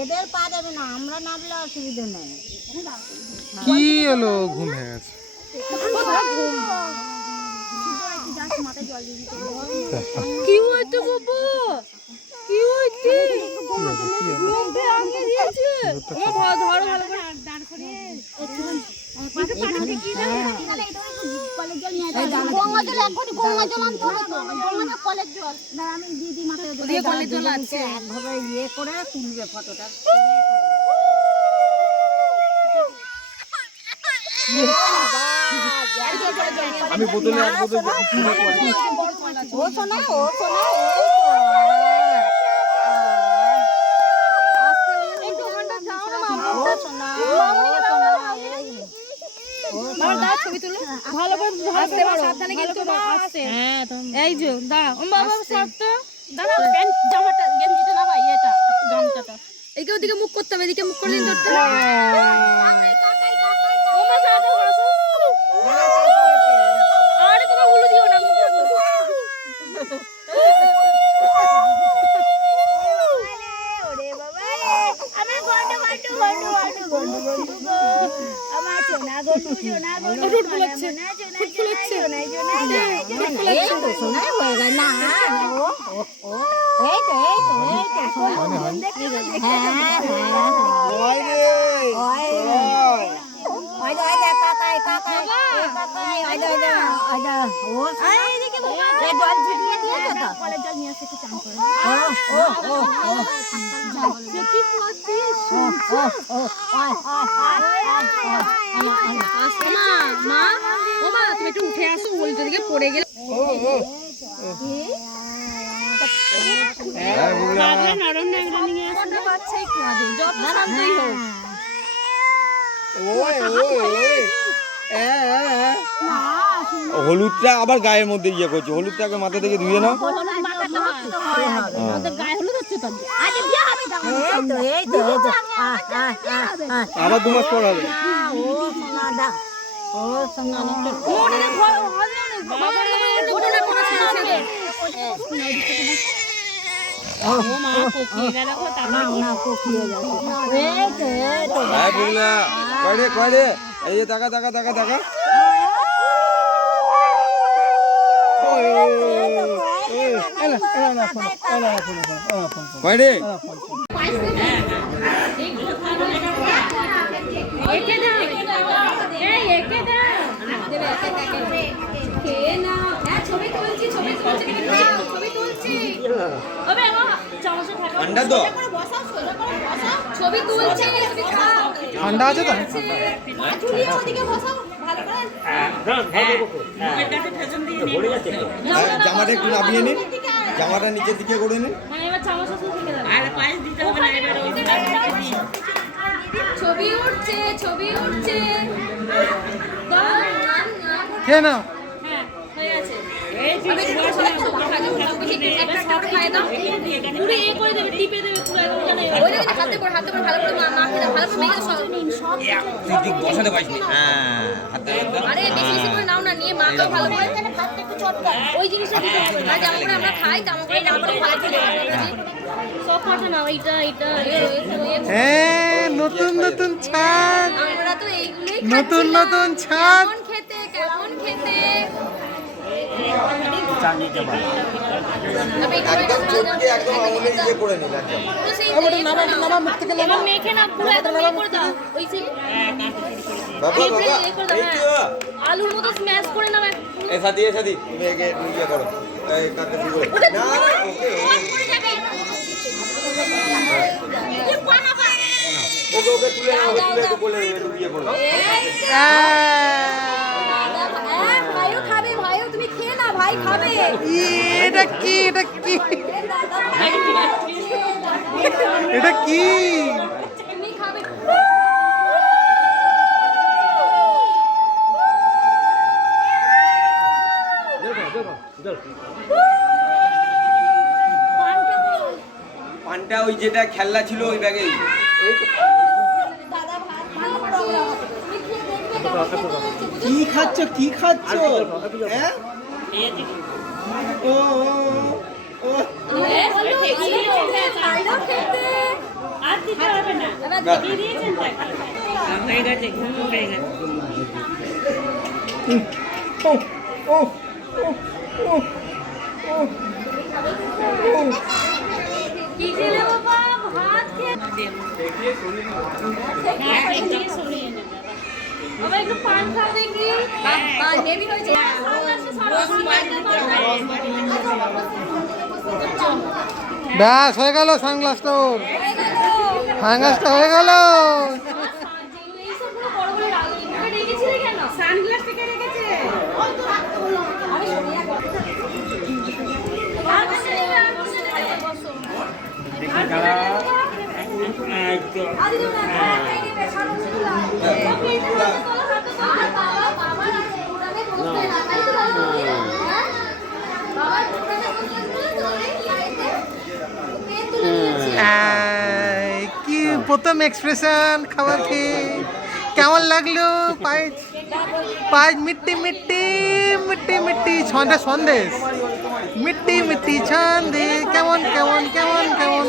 এদের পা যাবে না, আমরা নামলে অসুবিধা নেই। কি হলো, ঘুম ভেঙে গেছে? কি হইতো বাবা, কি হইছে? ধরো ভালো করে দাঁড় করে। ইয়ে করে তুলবে ফটোটা। আমি বোতলে এক বোতল ও শোনা, ও শোনা, ছবি তুলো ভালো করে, আসতে পারো সাবধানে কিন্তু আসতে। হ্যাঁ এই যে দাঁড়া ও বাবা শর্ত দাঁড়া, প্যান্ট জামাটা গেঞ্জিটা না ভাই, এটা গামছাটা এইকে ওদিকে মুখ করতে হবে, এদিকে মুখ করলে ধরতে ও মা সাথে হাসো। আরে তুমি হুলু দিও না মুখটা। ওরে বাবা আমার গন্ডু গন্ডু গন্ডু গন্ডু গন্ডু গো, আমার সোনা গন্ডু সোনা গন্ডু রুট বলছে, ফুট বলছে সোনা সোনা এই তো শোনাই হয়ে গেল না। এই তো এই তো এই তো কাকাই কাকাই কাকাই আইদা আইদা আইদা ও এইদিকে এই জল ছিটিয়ে দিয়েছো তো? কলের জল নিয়ে আসতে একটু চান করে। ও ও ও ও সে কি করছিস? আসো না মা, ও মা তুমি একটু উঠে আসো, উল্টো দিকে পড়ে গেলে বাগলা নরম ন্যাংরা নিয়ে আসো বাচ্চাই কাঁদে, যত শান্তই হোক। হলুদটা আবার গায়ের মধ্যে ইয়ে করছে, হলুদটাকে মাথা থেকে ধুয়ে নাও। আমাদের গায়ে হলুদ হচ্ছে তো আগে বিয়ে হবে দাও। এই তো এই তো এই তো আবার 2 মাস পর হবে। ও সোনা দা, ও সোনা মনে রে ভয় হবে না বাবা রে, কোনো না কোনো ছেড়ে ছেড়ে ও মা কোকিয়ে গেল গো, তারপর না কোকিয়ে যাচ্ছে। এই তো এই তো হ্যাঁ বুগলা, কয় রে এই যে টাকা টাকা টাকা টাকা কয় রে একে দাও, এই একে দাও দেবে, একে দেখে খেয়ে নাও। হ্যাঁ ছবি তুলছি ছবি তুলছি, ছবি তুলছি ওবে ও চামচে থাকা ঠান্ডা তো বসাও, সোজা করে বসাও, ছবি তুলছি ছবি খাও। ঠান্ডা আছে তো? ঝুলিয়ে ওদিকে বসাও ভালো করে। জামাটা একটু নামিয়ে নিন, জামাটা নিচের দিকে করে নিন। হ্যাঁ এবার চামচ আছে থেকে দাও, আর পায়েস দিতে হবে না, এবার ওই ছবি উঠছে ছবি উঠছে দাও খেয়ে নাও। হ্যাঁ হয়ে আছে। এই যে বসা একটা সব খায় দাও, পুরো এই করে দেবে, টিপে দেবে পুরো একদম জানো ওই দেখে হাতে করে ভালো করে মাখে দাও, ভালো করে মেখে সব ঠিক বসাতে পারিস না। হ্যাঁ হাতে আরে বেশি বেশি করে নাও না, নিয়ে মাখাও ভালো করে, হাতটা একটু চটকা ওই জিনিসটা দিতে হবে না, যেমন করে আমরা খাই তেমন করে নাও করে ভালো করে সব পাঠা নাও, এইটা এইটা হ্যাঁ, নতুন নতুন ছাদ, আমরা তো এইগুলোই নতুন নতুন ছাদ। কেমন খেতে কেমন খেতে একদম চটকে একদম আঙুলে ইয়ে করে নিন একদম। এবার মেখে না পুরো একদম ইয়ে করে দাও, ওই যে বাবা বাবা এই তো আলুর মতো স্ম্যাশ করে নাও। এই সাথী তুমি একে ইয়ে করো, এই কাকে কি করে না ওকে ওকে তুলে নাও, তুলে একটু বলে একটু ইয়ে করো। ভাইও খাবে, ভাইও তুমি খেয়ে না, ভাই খাবে। এটা কি, এটা কি, এটা কি? তুমি খাবে। পানটা ওই যেটা খেলনা ছিল ওই ব্যাগেই। কি খাচ্ছ কি খাচ্ছ? হ্যাঁ ও ও আর দিতে হবে না, দিয়ে দিয়েছেন তাকে। হয়ে গেছে, ঘুম হয়ে গেছে। কি খেলে বাবা? ভাত খেয়ে সরিয়ে নেবে বাবা, একটু পান খাও দেখি। হেভি হয়েছে। ব্যাস হয়ে গেল সানগ্লাসটা ওর, সানগ্লাসটা হয়ে গেল। এইসবগুলো বড় বড় রেখেছিলে কেন? সানগ্লাস থেকে রেখেছে। কি প্রথম এক্সপ্রেশন খাবার খেয়ে কেমন লাগলো? পায়েস পায়েস মিট্টি মিট্টি মিট্টি মিট্টি ছন্দে সন্দেশ মিট্টি মিট্টি ছন্দে কেমন কেমন কেমন কেমন যেমন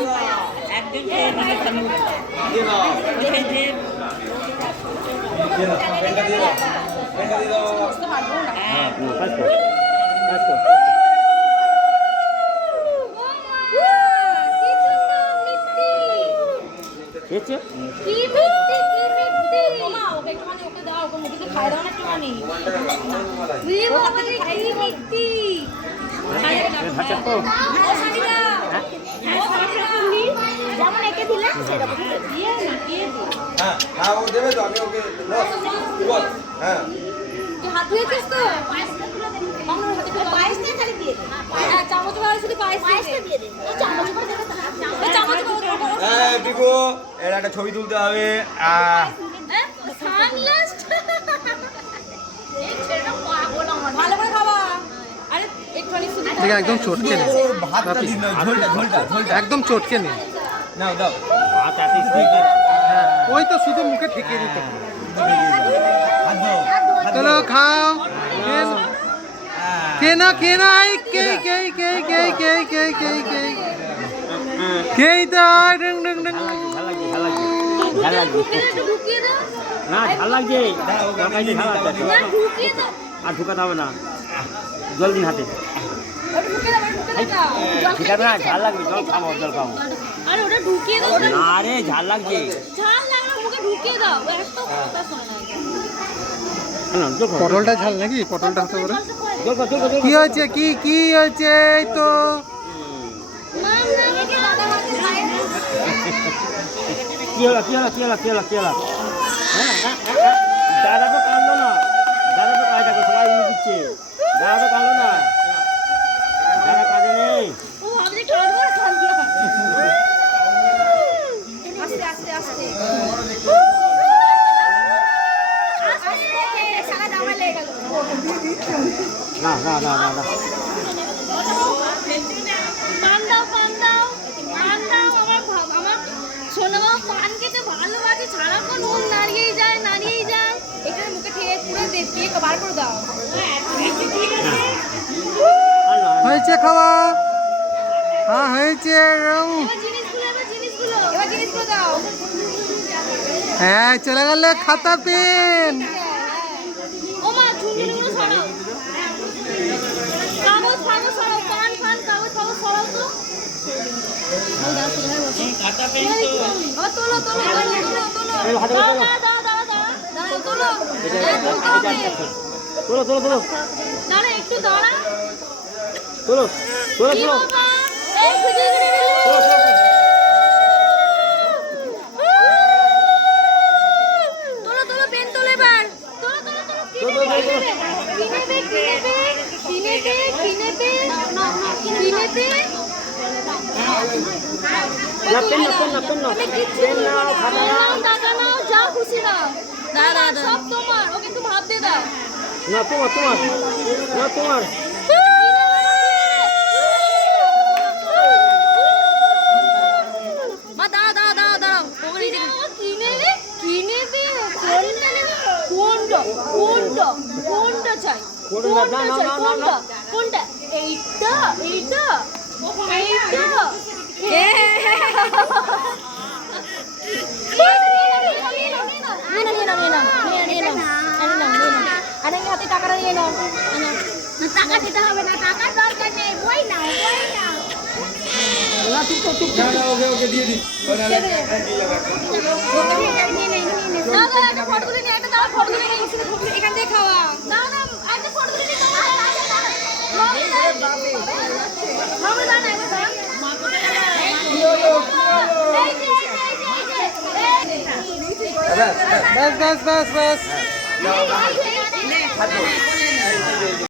একে দিলে সেরকম দিয়ে না, দিয়ে হ্যাঁ হ্যাঁ ও দেবে তো, আমি ওকে বল। হ্যাঁ হাত ধুয়েছিস তো? মামুর হাতে করে পায়েসটা খালি দিয়ে দে। হ্যাঁ, চামচ করে শুধু পায়েসটা দিয়ে দে। এই চামচ করে দেবে তো? চামচ করে হ্যাঁ বিকু, এর একটা ছবি তুলতে হবে। সানগ্লাস এই ছেলেটা পাগল আমার। ভালো করে খাবা। আরে একটুখানি শুধু ঠিক একদম চটকে নে, ভাতটা দিন না, ঝোলটা ঝোলটা ঝোলটা একদম চটকে নে। নাও দাও। হ্যাঁ, ওই তো শুধু মুখে ঠেকিয়ে দিতে হবে। হাত দাও। চলো খাও, কে না কে না কে কে কে কে কে কে কে কে কে তো ডং ডং ডং। ঢুকিয়ে দাও। না ঝাল লাগছে, তরকারিতে ঝাল আছে। না ঢুকিয়ে দাও। আর ঢুকাতে হবে না, জল দিন হাতে। ওটা ঢুকিয়ে দাও, ঢুকিয়ে দাও। ঠিক আছে না, ঝাল লাগবে, জল খাবো, জল খাবো। আরে ওটা ঢুকিয়ে দাও। না রে, ঝাল লাগছে। ঝাল লাগলো, মুখে ঢুকিয়ে দাও। এত কথা শোনে না। না, জল খাবো। পটলটা ঝাল নাকি? পটলটা হতে পারে। জল খাবো, জল খাবো। কি হয়েছে? কি কি হয়েছে? এই তো কি হলো, কি হলো, কি হলো, কি হলো, কি হলো? হ্যাঁ, হ্যাঁ, হ্যাঁ। দাদা তো কাঁদলো না, দাদা তো কাঁদে, সবাই উনি দিচ্ছে। দাদা তো কাঁদলো না, দাদা কাঁদে নেই। ও ভাবছি কাঁদবো না, কাঁদবো না। আস্তে আস্তে আস্তে সারা জামা লেগে গেল। না না না না না, পান দাও, পান দাও, পান দাও। আমার শোনো, পান খেতে ভালোবাসে, সারাক্ষণ ওর নাড়িয়েই যায়, নাড়িয়েই যায়। এখানে মুখে ঠেয়ে পুরো দিয়ে বার করে দাও। আর না, হয়েছে খাওয়া? হ্যাঁ হয়েছে। এবার জিনিসগুলো দাও। হ্যাঁ চলে গেল খাতা পেন। ও মা, ঝুমঝুমগুলো সরাও। কাগজ ফাগজ সরাও, পান ফান কাগজ ফাগজ সরাও তো। তোলো তোলো তোলো তোলো হাতে করে তোলো। দাঁড়াও, তোলো। তোলো তোলো তোলো দাঁড়া, একটু দাঁড়া। তোলো তোলো কি তোলো। বাবা? এই খুঁজে খুঁজে তোলো তোলো, পেন তোলো এবার। তোলো তোলো তোলো, কিনে দে, কিনে দে, কিনে দে, কিনে দে। না পেন না, পেন না, পেন না, পেন নাও, খাতা নাও। টাকা নাও, যা খুশি নাও। দাদা সব তোমার, ওকে একটু ভাব দিয়ে দাও। না তোমার, তোমার না, তোমার। মা দাঁড়াও দাঁড়াও দাঁড়াও দাঁড়াও, কিনে দে, কিনে দে। কোনটা কোনটা কোনটা চাই? কোনটা? না, কোনটা না, চাই? না, না, কোনটা কোনটা? এইটা এইটা টাকা দিতে হবে না, টাকার দরকার নেই, বই নাও, বই নাও। না না ওকে ওকে দিয়ে দিই ও না না দিয়ে যাবে না গো, একটা ফটো তুলে নিয়ে, একটা দাও, ফটো তুলে নিয়ে, এখান থেকে খাওয়া। না না, একটা ফটো তুলে নিয়ে খাওয়া। মামা দাও না, এবার দাও। এই যে, এই যে। বাস বাস বাস বাস এই যে, এই যে।